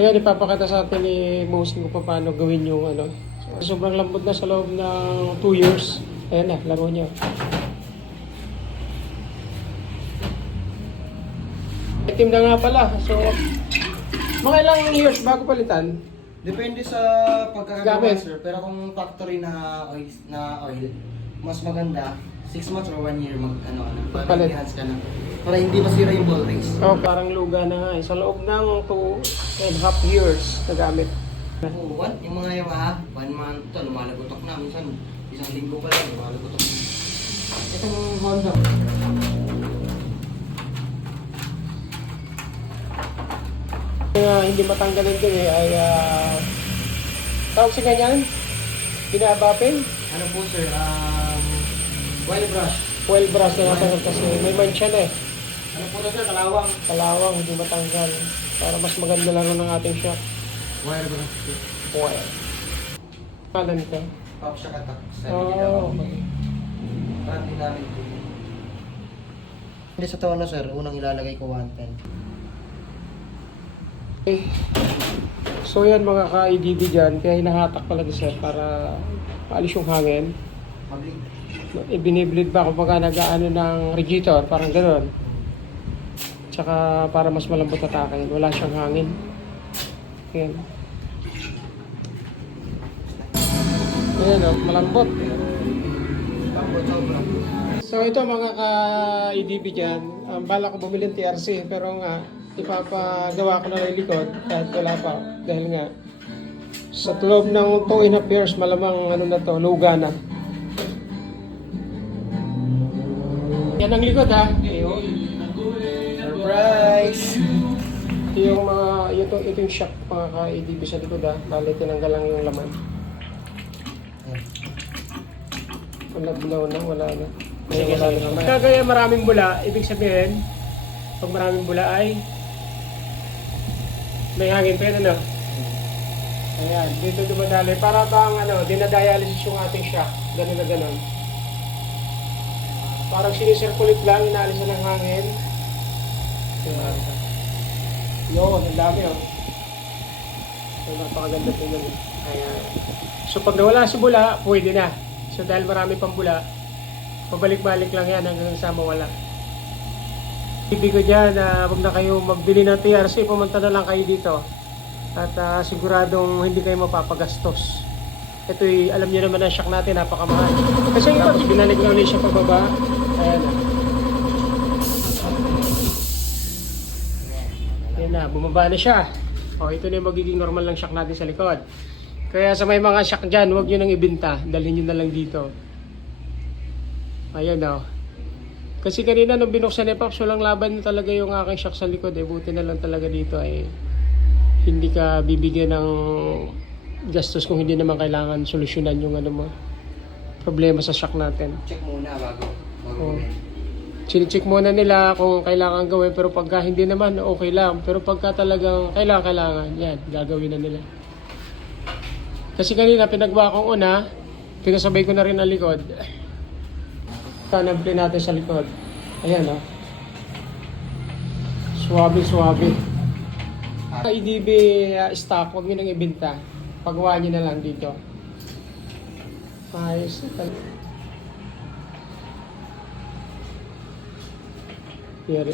So yan, ipapakita sa atin ni Mose kung paano gawin yung ano. So, sobrang lambot na sa loob ng 2 years. Ayan na, laro niya. Itim na nga pala. So, mga ilang years bago palitan? Depende sa Gamit. pagkakagawa, sir. Pero kung factory na oil, mas maganda 6 months or 1 year Magpalit. mag-enhance ka na. Para hindi masira yung ball race. Oh, parang luga na nga eh. Sa loob ng 2.5 years na gamit. Yung mga Yamaha, 1 month to, lumalagotok na. Minsan, isang linggo pa lang, lumalagotok na. Itong Honda. Hindi matanggalin din eh ay tawag sa ganyan? Binabapin? Ano po, sir? Oil brush. Oil brush na natanggal kasi may mancha na eh. Ano po na, sir? Kalawang. Kalawang, hindi matanggal. Para mas maganda lang ng ating shop. Wire brush. Oil. Kanan ka? Pop siya katak. Oo. Okay. Parang namin po. Hindi sa taon na, sir. Unang ilalagay ko 110. Okay. So yan mga ka-IDB dyan, kaya hinahatak pala ni Sir para maalis yung hangin. Ibinibleed pa kapag nag-aano ng radiator, parang gano'n. Tsaka para mas malambot atakin, wala siyang hangin. Ayan. Ayan o, malambot. So ito mga ka-IDB dyan, bala ko bumili ng TRC pero nga ipapagawa ko na yung likod kahit wala pa dahil nga sa loob ng 2.5 years malamang ano na to, luga na. Yan ang likod ha. Ayun. Surprise! Ito yung mga, ito yung shock mga ka-ADB sa likod ha. Bali tinanggal lang yung laman. Wala bulaw na, wala na. Sige, wala na. Kagaya maraming bula, ibig sabihin, pag maraming bula ay may hangin pa yun, ano? Ayan, dito dumadali. Para bang ano, dinadialysis yung ating shock. Ganun na ganun. Parang sinisirculate lang, inaalis na ng hangin. Yun, ang dami oh. So, napakaganda po yun. Ayan. So, pag nawala si bula, pwede na. So, dahil marami pang bula, pabalik-balik lang yan hanggang sa mawala. Ibig ko dyan, huwag na kayo magbili ng TRC, pumunta na lang kayo dito. At siguradong hindi kayo mapapagastos. Ito'y, alam niyo naman ang shock natin, napakamahal. Kasi yung iba, binalik lang ulit siya pababa. Ayan na. Ayan na, bumaba na siya. O, ito na yung magiging normal lang shock natin sa likod. Kaya sa may mga shock dyan, huwag nyo nang ibinta. Dalhin nyo na lang dito. Ayan o. Kasi kanina nung binuksan ni Pops, walang laban na talaga yung aking shock sa likod. Buti na lang talaga dito ay hindi ka bibigyan ng gastos kung hindi naman kailangan solusyonan yung ano mo, problema sa shock natin. Check muna bago gawin. Chine-check muna nila kung kailangan gawin, pero pagka hindi naman, okay lang. Pero pagka talagang kailangan, yan, gagawin na nila. Kasi kanina pinagawa kong una, pinasabay ko na rin ang likod. Tanamplin natin sa likod. Ayan o. Suwabe. IDB stock, huwag nyo nang ibinta. Pagawa nyo na lang dito. Ayos. Pero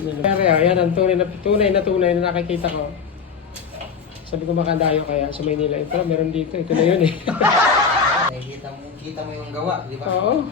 yan ang tunay na nakikita ko. Sabi ko makandayo kaya sa Maynila. Pero meron dito. Ito na yun eh. Kita mo yung gawa, di ba? Oo.